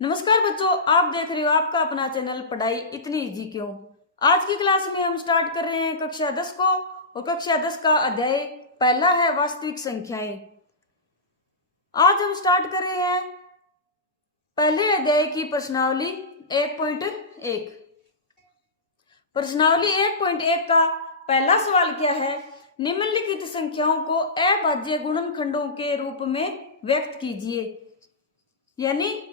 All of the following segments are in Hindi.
नमस्कार बच्चों, आप देख रहे हो आपका अपना चैनल पढ़ाई इतनी इजी क्यों। आज की क्लास में हम स्टार्ट कर रहे हैं कक्षा 10 को। और कक्षा 10 का अध्याय पहला है वास्तविक संख्याएं। आज हम स्टार्ट कर रहे हैं पहले अध्याय की प्रश्नावली 1.1। प्रश्नावली 1.1 का पहला सवाल क्या है? निम्नलिखित संख्याओं को अभाज्य गुणनखंडों के रूप में व्यक्त कीजिए। यानी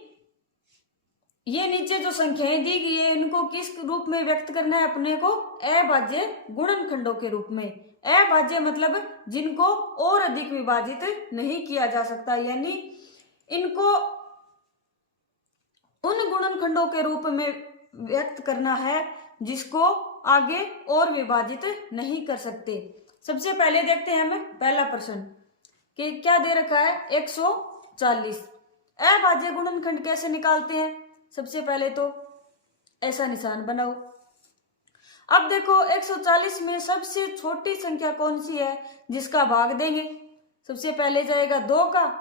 ये नीचे जो संख्याएं दी गई है इनको किस रूप में व्यक्त करना है अपने को? अभाज्य गुणनखंडों के रूप में। अभाज्य मतलब जिनको और अधिक विभाजित नहीं किया जा सकता, यानी इनको उन गुणनखंडों के रूप में व्यक्त करना है जिसको आगे और विभाजित नहीं कर सकते। सबसे पहले देखते हैं हम पहला प्रश्न कि क्या दे रखा है? 140। अभाज्य गुणनखंड कैसे निकालते हैं? सबसे पहले तो ऐसा निशान बनाओ। अब देखो 140 में सबसे छोटी संख्या कौन सी है जिसका भाग देंगे? सबसे पहले जाएगा 2 का।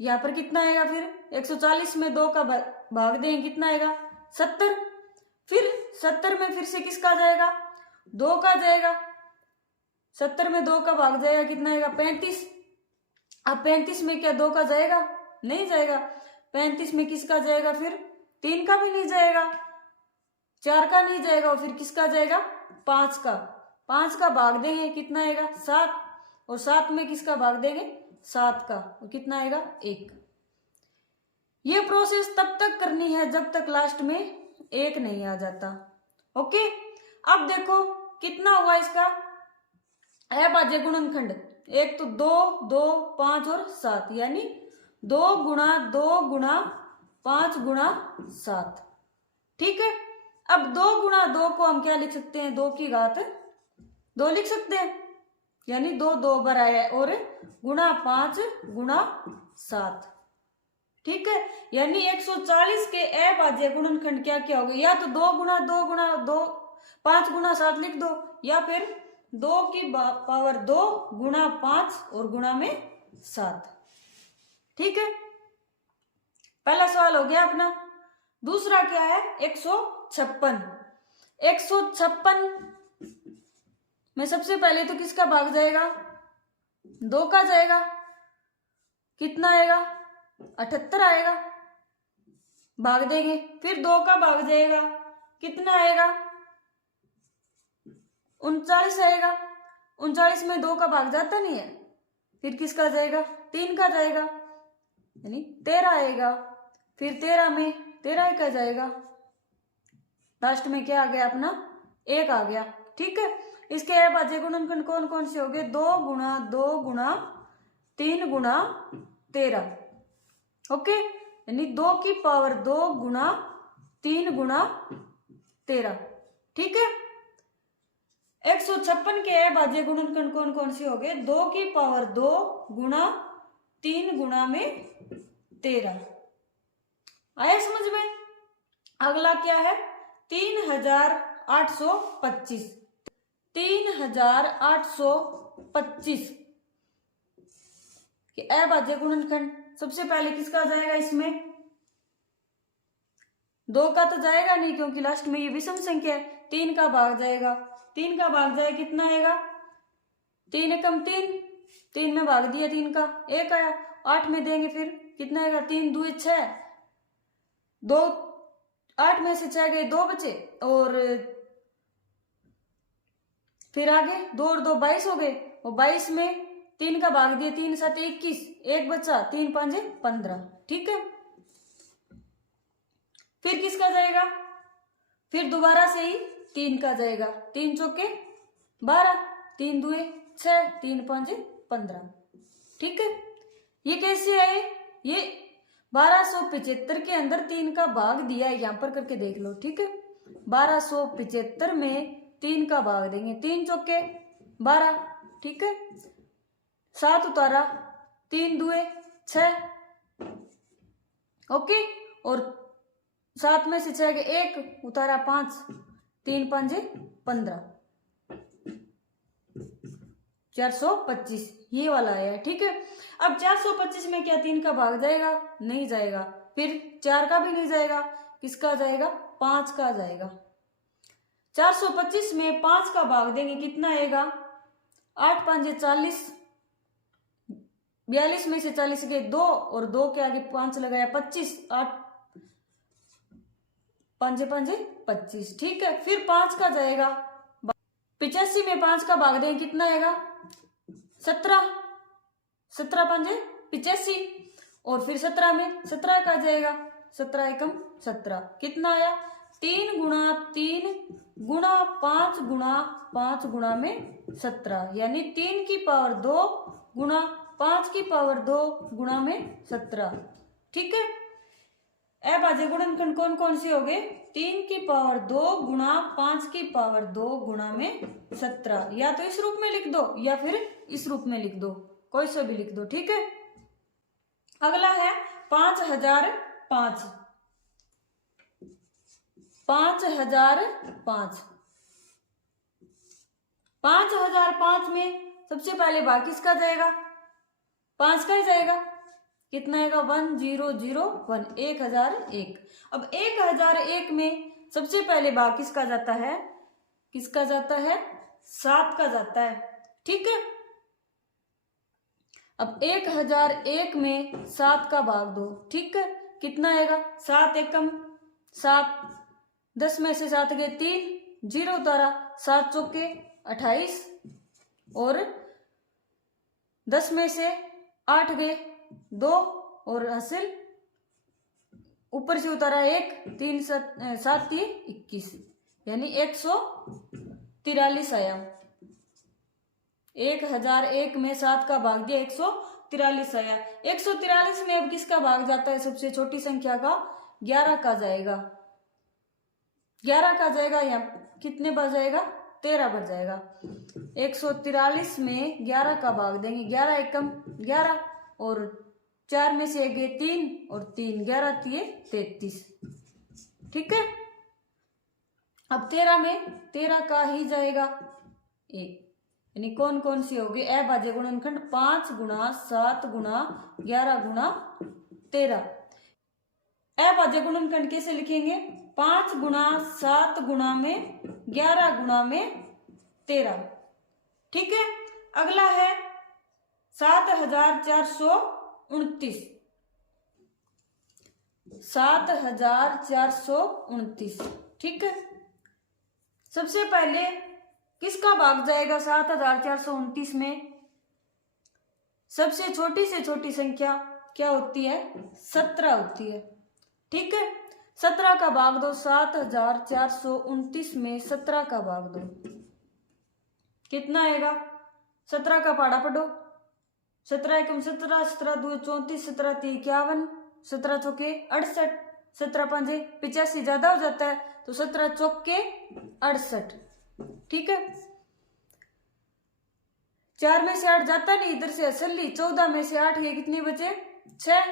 यहां पर कितना आएगा? फिर 140 में 2 का भाग देंगे, कितना आएगा? 70। फिर 70 में फिर से किसका जाएगा? 2 का जाएगा। 70 में 2 का भाग जाएगा, कितना आएगा? 35। अब 35 में क्या 2 का जाएगा? नहीं जाएगा। 35 में किसका जाएगा? फिर 3 का भी नहीं जाएगा, 4 का नहीं जाएगा, और फिर किसका जाएगा? 5 का। 5 का भाग देंगे, कितना आएगा? 7। और 7 में किसका भाग देंगे? 7 का, और कितना आएगा? 1। ये प्रोसेस तब तक करनी है जब तक लास्ट में 1 नहीं आ जाता। ओके, अब देखो कितना हुआ इसका अभाज्य गुणनखंड। एक तो 2, 2, 5 और 7, यानी 2 गुणा 2 गुणा 5 गुणा 7। ठीक है। अब 2 गुणा 2 को हम क्या लिख सकते हैं? 2 की घात 2 लिख सकते हैं, यानी 2 2 बार आया है, और गुणा 5 गुणा 7। ठीक है, यानी 140 के अभाज्य गुणनखंड क्या क्या हो गए? या तो 2 गुणा 2 गुणा 2 5 गुणा 7 लिख दो, या फिर 2 की पावर 2 गुणा 5 और गुणा में 7। ठीक है, पहला सवाल हो गया अपना। दूसरा क्या है? 156। 156 में सबसे पहले तो किसका भाग जाएगा? 2 का जाएगा, कितना आएगा? 78 आएगा, भाग देंगे। फिर 2 का भाग जाएगा, कितना आएगा? 39 आएगा। 39 में 2 का भाग जाता नहीं है, फिर किसका जाएगा? 3 का जाएगा, यानी 13 आएगा। फिर 13 में 13 का जाएगा, लास्ट में क्या आ गया अपना? 1 आ गया। ठीक है, इसके अभाज्य गुणनखंड कौन कौन से हो गए? 2 गुणा 2 गुणा 3 गुणा 13। ओके, यानी 2 की पावर 2 गुणा 3 गुणा 13। ठीक है, 156 के अभाज्य गुणनखंड कौन कौन से हो गए? 2 की पावर 2 गुणा 3 गुणा में 13। आया समझ में? अगला क्या है? 3825। 3825 के अभाज्य गुणनखंड सबसे पहले किसका जाएगा? इसमें 2 का तो जाएगा नहीं क्योंकि लास्ट में ये विषम संख्या है। 3 का भाग जाएगा, 3 का भाग जाए, कितना आएगा? 3 एकम 3, 3 में भाग दिया 3 का, 1 आया। 8 में देंगे, फिर कितना आएगा? 3 2 6, 2 8 में से 6 गए, 2 बचे, और फिर आगे 2 और 2 22 हो गए, और 22 में 3 का भाग दिया, 3 7 21, 1 बचा, 3 5 15। ठीक है, फिर किसका जाएगा? फिर दोबारा से ही 3 का जाएगा। 3 चौके 12, 3 2 6, 3 5 15। ठीक है, ये कैसे आए? ये 1275 के अंदर 3 का भाग दिया है, यहां पर करके देख लो। ठीक है, 1275 में 3 का भाग देंगे, 3 चौके 12। ठीक है, 7 उतारा, 3 2 6। ओके, और 7 में से 6 के 1 उतारा, 5, 3 5 15, 425 ये वाला है। ठीक है, अब 425 में क्या 3 का भाग जाएगा? नहीं जाएगा। फिर 4 का भी नहीं जाएगा, किसका जाएगा? 5 का जाएगा। 425 में 5 का भाग देंगे कितना आएगा? 8 5 40, 42 में से 40 गए 2 और 2 के आगे 5 लगाया 25, 8 5 5 25। ठीक है, फिर 5 का जाएगा 85 में 5 का भाग देंगे कितना आएगा? 17, 17 5 85 और फिर 17 में 17 का जाएगा, 17 एकम 17, कितना आया? 3 गुणा 3 गुणा 5 गुणा 5 गुणा में 17, यानी 3 की पावर 2 गुणा 5 की पावर 2 गुणा में 17। ठीक है, अभाज्य गुणनखंड कौन कौन से हो गए? 3 की पावर 2 गुणा 5 की पावर 2 गुणा में 17। या तो इस रूप में लिख दो या फिर इस रूप में लिख दो, कोई सा भी लिख दो। ठीक है, अगला है 5005। 5005, 5005 में सबसे पहले भाग किसका जाएगा? 5 का ही जाएगा, कितना आएगा? 1001, 1001। अब 1001 में सबसे पहले भाग किसका जाता है? किसका जाता है? 7 का जाता है। ठीक है, अब 1001 में 7 का भाग दो। ठीक है, कितना आएगा? 7 एकम 7, 10 में से 7 गए 3, 0 उतारा, 7 चौके 28 और 10 में से 8 गए 2 और हासिल ऊपर से उतारा 1, 3 7 21, यानी 143 आया। 1001 में 7 का भाग दिया 143 आया। 143 में अब किसका भाग जाता है? सबसे छोटी संख्या का 11 का जाएगा। 11 का जाएगा या कितने बार जाएगा? 13 बार जाएगा। 143 में 11 का भाग देंगे, 11 एकम 11 और 4 में से गए 3 और 3, 11 33। ठीक है, अब 13 में 13 का ही जाएगा 1, यानी कौन कौन सी होगी? अभाज्य गुणनखंड 5 गुणा 7 गुणा 11 गुणा 13। अभाज्य गुणनखंड कैसे लिखेंगे? 5 गुणा 7 गुणा में 11 गुणा में 13। ठीक है, अगला है 7429। 7429। ठीक है, सबसे पहले किसका भाग जाएगा 7429 में? सबसे छोटी से छोटी संख्या क्या होती है? 17 होती है। ठीक है, 17 का भाग दो। 7429 में 17 का भाग दो, कितना आएगा? 17 का पाड़ा पढ़ो। 17 एकम 17, 17 2 34, 17 3 51, 17 चौके 68, 17 5 85 ज्यादा हो जाता है तो 17 चौके 68। ठीक है, 4 में से 8 जाता नहीं, इधर से असली 14 में से 8 ये कितने बचे? 6,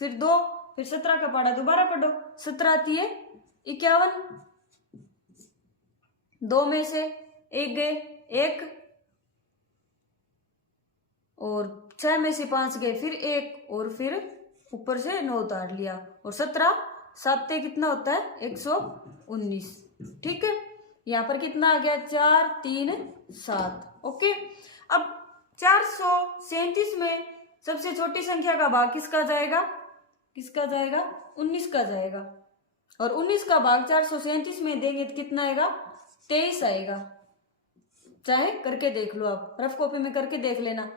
फिर 2, फिर 17 का पाड़ा दोबारा पढ़ो। 17 3 51, 2 में से 1 गए 1 और 6 में से 5 गए फिर 1 और फिर ऊपर से 9 उतार लिया और 17 7 कितना होता है? 119। ठीक है, यहाँ पर कितना आ गया? 4 3 7। ओके, अब 437 में सबसे छोटी संख्या का भाग किसका जाएगा? किसका जाएगा? 19 का जाएगा। और 19 का भाग 437 में देंगे तो कितना आएगा? 23 आएगा। चाहे करके देख लो, आप रफ कॉपी में करके देख लेना।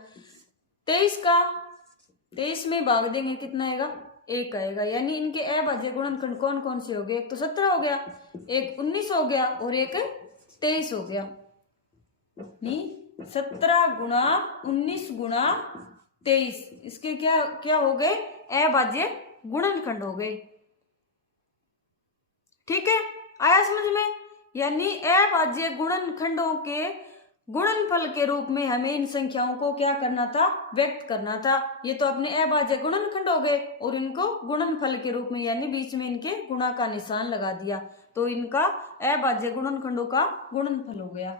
23 में भाग देंगे कितना आएगा? 1 आएगा। यानी इनके अभाज्य गुणनखंड कौन कौन से हो गए? एक तो 17 हो गया, एक 19 हो गया और एक 23 हो गया। 17 गुणा 19 गुणा 23, इसके क्या क्या हो गए? अभाज्य गुणनखंड हो गए। ठीक है, आया समझ में? यानी अभाज्य गुणनखंडों के गुणनफल के रूप में हमें इन संख्याओं को क्या करना था? व्यक्त करना था। ये तो अपने अभाज्य गुणनखंड हो गए और इनको गुणनफल के रूप में यानी बीच में इनके गुणा का निशान लगा दिया तो इनका अभाज्य गुणनखंडों का गुणनफल हो गया।